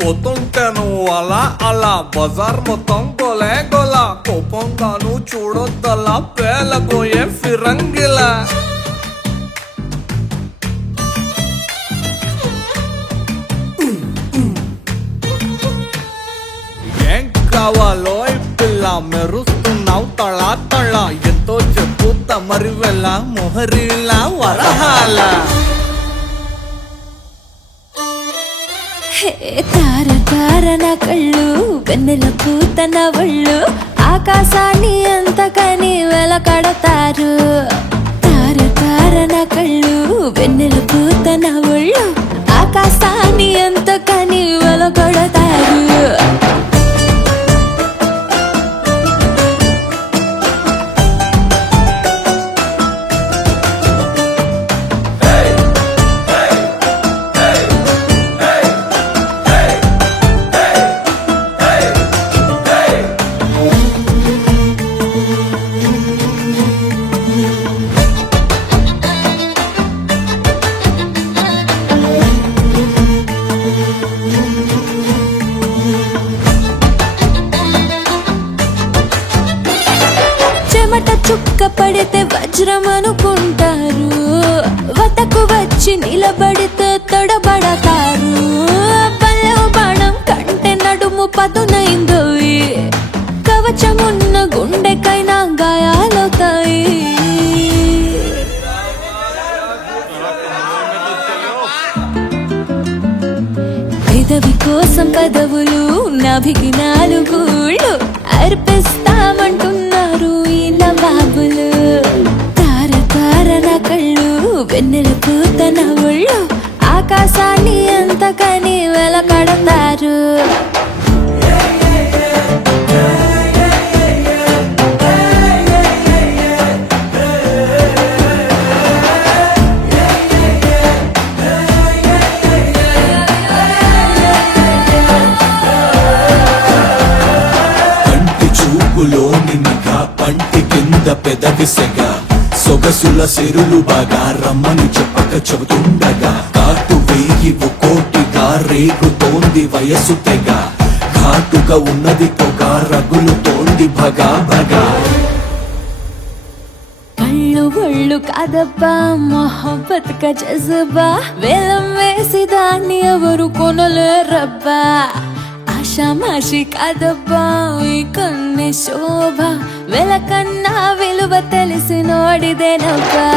పోతుంటాను అలా అలా బజార్ మొత్తం గోలే గోలా కోపంగాను చూడొద్దలా పేలబోయే ఫిరంగిలా ఏం కావాలో ఈ పిల్ల మెరుస్తున్నావు తళా తళ ఎంతో చెప్పు తమరి వెళ్ళ మొహరిలా వరహాల తార తార నా కళ్ళు వెన్నెల పూత నా ఒళ్ళు ఆకాశాన్ని ఎంతకని వెలకడతారు తార తార నా కళ్ళు వెన్నెల పూత నా ఒళ్ళు ఆకాశాన్ని ఎంతకని వెలకడతారు చుక్క పడితే వజ్రం అనుకుంటారు వతకు వచ్చి నిలబడితే తొడబడతారు పల్లె బాణం కంటే నడుము పదునైందో కవచమున్న గుండెకైనా గాయాలవుతాయి పెదవి కోసం పదవులు నాభికి నాలుగుళ్ళు అర్పిస్తామంటున్నారు ఈ నవాబులు తార తార నా కళ్ళు వెన్నెల పూత నా ఒళ్ళు ఆకాశాన్ని ఎంతకని వెలకడతారు పంటి కింద పెదవిసెగా సొగసుల సిరులు బాగా రమ్మని చెప్పక చెబుతుండగా కాటు వేయి కోటిగా రేగుతోంది వయసు తెగ ఘాటుగా ఉన్నది పొగ రగులుతోంది భగా భగా కళ్ళు ఒళ్ళు కాదబ్బా మొహబ్బత్ కా జజ్బా వేలం వేసి దాన్ని ఎవరు కొనలేరబ్బా ఆషామాషి కాదబ్బా ఈ కన్నె శోభ వెలకన్నా విలువ తెలిసి నోడిదేనబ్బా